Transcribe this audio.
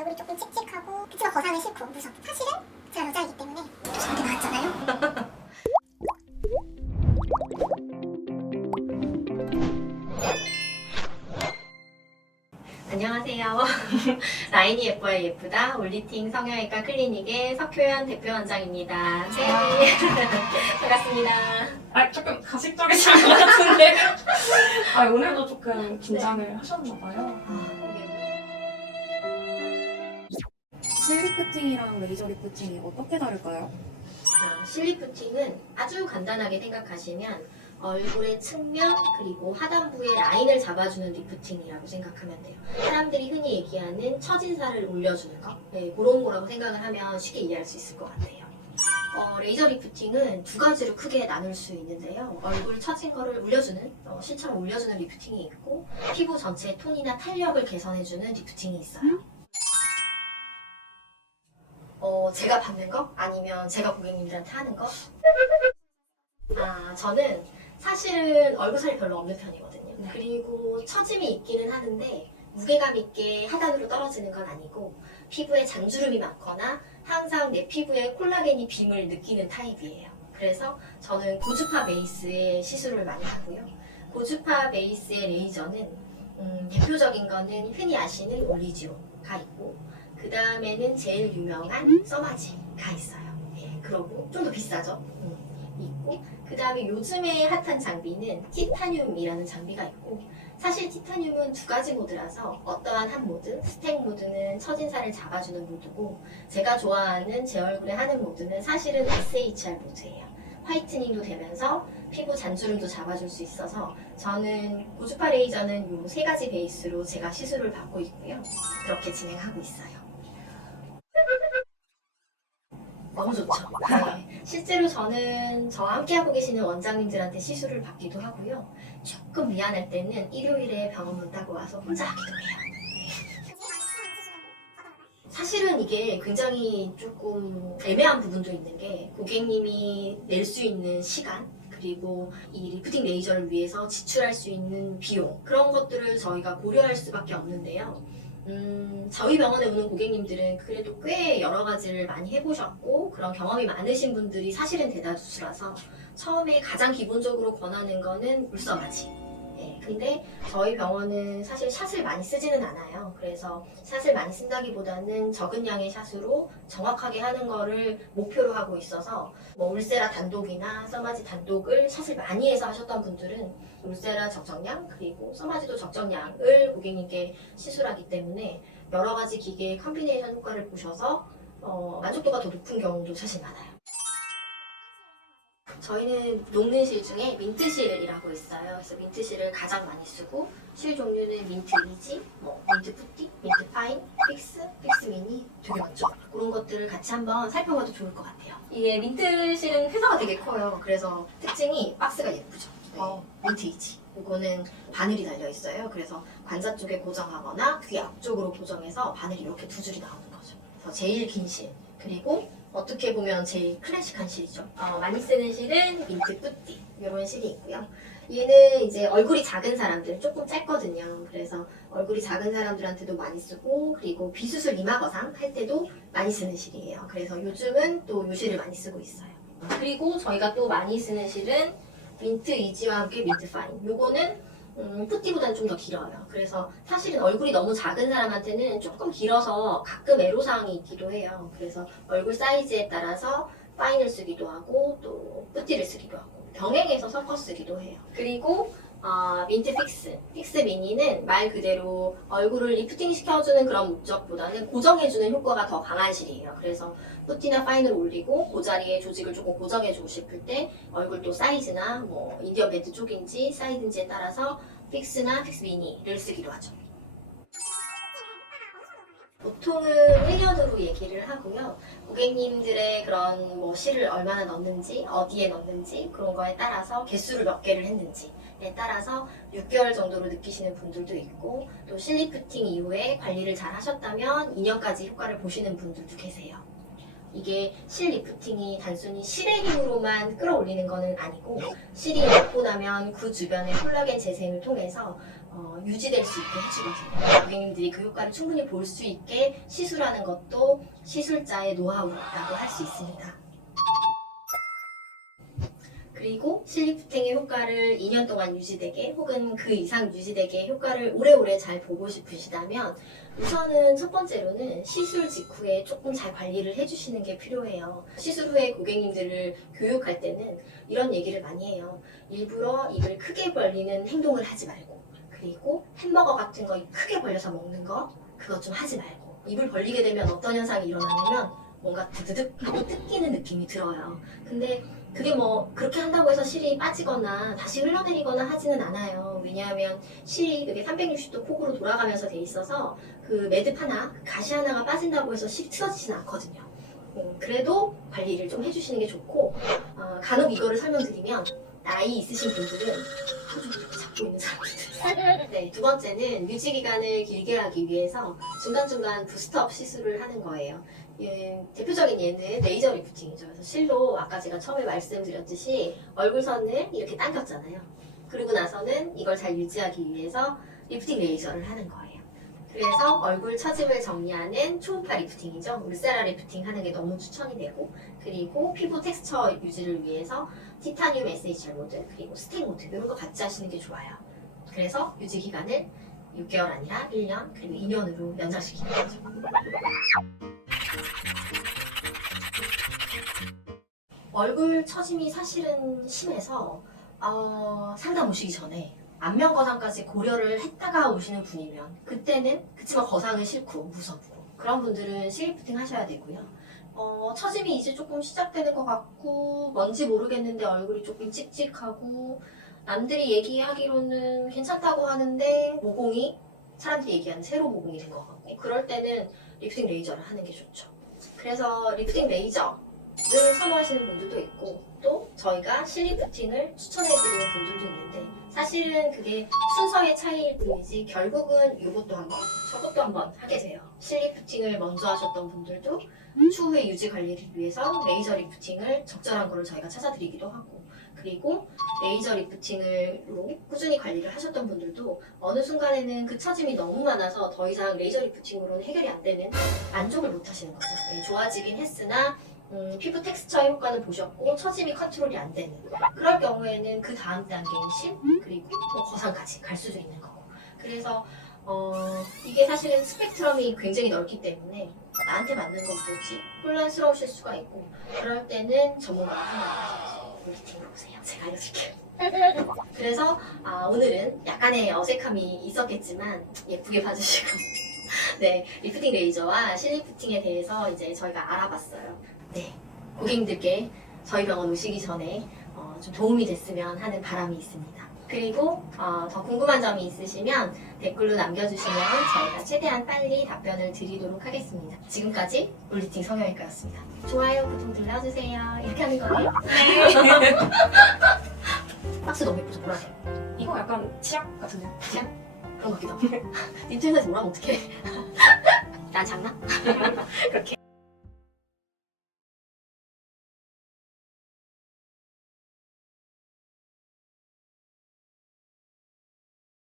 얼굴이 조금 칙칙하고 피부가 거사는 싫고 무섭고 사실은 제가 여자이기 때문에 저한테 나왔잖아요. 안녕하세요. 라인이 예뻐야 예쁘다 올리팅 성형외과 클리닉의 석효연 대표 원장입니다. 네. 반갑습니다. 아, 조금 가식적이신 것 같은데. 아, 오늘도 조금 긴장을 하셨나봐요. 실리프팅이랑 레이저 리프팅이 어떻게 다를까요? 실리프팅은 아주 간단하게 생각하시면 얼굴의 측면 그리고 하단부의 라인을 잡아주는 리프팅이라고 생각하면 돼요. 사람들이 흔히 얘기하는 처진살을 올려주는 거, 네, 그런 거라고 생각을 하면 쉽게 이해할 수 있을 것 같아요. 레이저 리프팅은 두 가지로 크게 나눌 수 있는데요. 얼굴 처진 거를 올려주는, 실처럼 올려주는 리프팅이 있고 피부 전체의 톤이나 탄력을 개선해주는 리프팅이 있어요. 제가 받는 거? 아니면 제가 고객님들한테 하는 거? 저는 사실은 얼굴살이 별로 없는 편이거든요. 네. 그리고 처짐이 있기는 하는데 무게감 있게 하단으로 떨어지는 건 아니고 피부에 잔주름이 많거나 항상 내 피부에 콜라겐이 빔을 느끼는 타입이에요. 그래서 저는 고주파 베이스의 시술을 많이 하고요. 고주파 베이스의 레이저는 대표적인 거는 흔히 아시는 올리지오가 있고 그 다음에는 제일 유명한 써마지가 있어요. 예, 그러고 좀 더 비싸죠. 있고 그 다음에 요즘에 핫한 장비는 티타늄이라는 장비가 있고 사실 티타늄은 두 가지 모드라서 어떠한 한 모드, 스택 모드는 처진살을 잡아주는 모드고 제가 좋아하는 제 얼굴에 하는 모드는 사실은 SHR 모드예요. 화이트닝도 되면서 피부 잔주름도 잡아줄 수 있어서 저는 고주파 레이저는 이 세 가지 베이스로 제가 시술을 받고 있고요. 그렇게 진행하고 있어요. 너무 좋죠. 네. 실제로 저는 저와 함께하고 계시는 원장님들한테 시술을 받기도 하고요. 조금 미안할 때는 일요일에 병원 문 닫고 와서 혼자 하기도 해요. 사실은 이게 굉장히 조금 애매한 부분도 있는 게 고객님이 낼 수 있는 시간 그리고 이 리프팅 레이저를 위해서 지출할 수 있는 비용 그런 것들을 저희가 고려할 수밖에 없는데요. 저희 병원에 오는 고객님들은 그래도 꽤 여러 가지를 많이 해보셨고 그런 경험이 많으신 분들이 사실은 대다수라서 처음에 가장 기본적으로 권하는 거는 물성하지. 네, 근데 저희 병원은 사실 샷을 많이 쓰지는 않아요. 그래서 샷을 많이 쓴다기보다는 적은 양의 샷으로 정확하게 하는 거를 목표로 하고 있어서 뭐 울세라 단독이나 써마지 단독을 샷을 많이 해서 하셨던 분들은 울세라 적정량 그리고 써마지도 적정량을 고객님께 시술하기 때문에 여러 가지 기계의 컴비네이션 효과를 보셔서 만족도가 더 높은 경우도 사실 많아요. 저희는 녹는 실 중에 민트실이라고 있어요. 그래서 민트실을 가장 많이 쓰고 실 종류는 민트 이지, 민트 푸티, 민트 파인, 픽스, 픽스 미니 되게 많죠. 그런 것들을 같이 한번 살펴봐도 좋을 것 같아요. 이게 민트실은 회사가 되게 커요. 그래서 특징이 박스가 예쁘죠. 네. 민트 이지. 이거는 바늘이 달려 있어요. 그래서 관자 쪽에 고정하거나 귀 앞쪽으로 고정해서 바늘이 이렇게 두 줄이 나오는 거죠. 그래서 제일 긴 실. 그리고 어떻게 보면 제일 클래식한 실이죠. 많이 쓰는 실은 민트 푸티 이런 실이 있고요. 얘는 이제 얼굴이 작은 사람들 조금 짧거든요. 그래서 얼굴이 작은 사람들한테도 많이 쓰고 그리고 비수술 이마 거상 할 때도 많이 쓰는 실이에요. 그래서 요즘은 또 이 실을 많이 쓰고 있어요. 그리고 저희가 또 많이 쓰는 실은 민트 이지와 함께 민트 파인. 요거는 푸티보다는 좀 더 길어요. 그래서 사실은 얼굴이 너무 작은 사람한테는 조금 길어서 가끔 애로사항이 있기도 해요. 그래서 얼굴 사이즈에 따라서 파인을 쓰기도 하고 또 푸티를 쓰기도 하고 병행해서 섞어 쓰기도 해요. 그리고 민트 픽스 미니는 말 그대로 얼굴을 리프팅 시켜주는 그런 목적보다는 고정해주는 효과가 더 강한 실이에요. 그래서 푸티나 파인을 올리고 그 자리에 조직을 조금 고정해주고 싶을 때 얼굴 또 사이즈나 인디언 밴드 쪽인지 사이즈인지에 따라서 픽스나 픽스 미니를 쓰기도 하죠. 보통은 1년으로 얘기를 하고요. 고객님들의 그런 실을 얼마나 넣는지, 어디에 넣는지 그런 거에 따라서 개수를 몇 개를 했는지에 따라서 6개월 정도로 느끼시는 분들도 있고 또 실리프팅 이후에 관리를 잘 하셨다면 2년까지 효과를 보시는 분들도 계세요. 이게 실 리프팅이 단순히 실의 힘으로만 끌어올리는 거는 아니고 실이 넣고 나면 그 주변의 콜라겐 재생을 통해서 유지될 수 있게 해주거든요. 고객님들이 그 효과를 충분히 볼 수 있게 시술하는 것도 시술자의 노하우라고 할 수 있습니다. 그리고 실리프팅의 효과를 2년 동안 유지되게 혹은 그 이상 유지되게 효과를 오래오래 잘 보고 싶으시다면 우선은 첫 번째로는 시술 직후에 조금 잘 관리를 해주시는 게 필요해요. 시술 후에 고객님들을 교육할 때는 이런 얘기를 많이 해요. 일부러 입을 크게 벌리는 행동을 하지 말고, 그리고 햄버거 같은 거 입 크게 벌려서 먹는 거 그것 좀 하지 말고, 입을 벌리게 되면 어떤 현상이 일어나냐면 뭔가 드드득 하고 뜯기는 느낌이 들어요. 근데 그게 뭐 그렇게 한다고 해서 실이 빠지거나 다시 흘러내리거나 하지는 않아요. 왜냐하면 실이 그게 360도 폭으로 돌아가면서 돼 있어서 그 매듭 하나, 그 가시 하나가 빠진다고 해서 실이 틀어지진 않거든요. 그래도 관리를 좀 해주시는 게 좋고, 간혹 이거를 설명드리면 나이 있으신 분들은 하루 종일 이렇게 잡고 있는 사람들. 네, 두 번째는 유지 기간을 길게 하기 위해서 중간중간 부스트업 시술을 하는 거예요. 대표적인 예는 레이저 리프팅이죠. 그래서 실로 아까 제가 처음에 말씀드렸듯이 얼굴선을 이렇게 당겼잖아요. 그리고 나서는 이걸 잘 유지하기 위해서 리프팅 레이저를 하는 거예요. 그래서 얼굴 처짐을 정리하는 초음파 리프팅이죠. 울세라 리프팅 하는 게 너무 추천이 되고, 그리고 피부 텍스처 유지를 위해서 티타늄 SHR 모드, 그리고 스테이 모드 이런 거 같이 하시는 게 좋아요. 그래서 유지 기간을 6개월 아니라 1년, 그리고 2년으로 연장시키는 거죠. 얼굴 처짐이 사실은 심해서 상담 오시기 전에 안면 거상까지 고려를 했다가 오시는 분이면 그때는 그치만 거상은 싫고 무섭고 그런 분들은 실리프팅 하셔야 되고요. 처짐이 이제 조금 시작되는 것 같고 뭔지 모르겠는데 얼굴이 조금 찍찍하고 남들이 얘기하기로는 괜찮다고 하는데 모공이 사람들이 얘기하는 세로 모공이 된 것 같고 그럴 때는 리프팅 레이저를 하는 게 좋죠. 그래서 리프팅 레이저를 선호하시는 분들도 있고 또 저희가 실리프팅을 추천해드리는 분들도 있는데 사실은 그게 순서의 차이일 뿐이지 결국은 이것도 한번 저것도 한번 하게 돼요. 실리프팅을 먼저 하셨던 분들도 추후에 유지 관리를 위해서 레이저 리프팅을 적절한 거를 저희가 찾아드리기도 하고 그리고 레이저 리프팅으로 꾸준히 관리를 하셨던 분들도 어느 순간에는 그 처짐이 너무 많아서 더 이상 레이저 리프팅으로는 해결이 안 되는 만족을 못 하시는 거죠. 좋아지긴 했으나 피부 텍스처의 효과는 보셨고 처짐이 컨트롤이 안 되는 그럴 경우에는 그 다음 단계인 실 그리고 뭐 거상까지 갈 수도 있는 거고 그래서 이게 사실은 스펙트럼이 굉장히 넓기 때문에 나한테 맞는 건 뭐지? 혼란스러우실 수가 있고 그럴 때는 전문가를 상담하셔서 리프팅으로 오세요. 제가 알려드릴게요. 그래서 오늘은 약간의 어색함이 있었겠지만 예쁘게 봐주시고 네, 리프팅 레이저와 실리프팅에 대해서 이제 저희가 알아봤어요. 네, 고객님들께 저희 병원 오시기 전에 좀 도움이 됐으면 하는 바람이 있습니다. 그리고 더 궁금한 점이 있으시면 댓글로 남겨주시면 저희가 최대한 빨리 답변을 드리도록 하겠습니다. 지금까지 울리팅 성형외과였습니다. 좋아요, 구독 눌러주세요. 이렇게 하는 거예요? 네. 박스 너무 예쁘죠? 보라색. 이거 약간 치약 같은데요? 치약? 그런 것 같기도 하고. 인터넷에서 뭐라면 어떡해. 난 장난? 그렇게.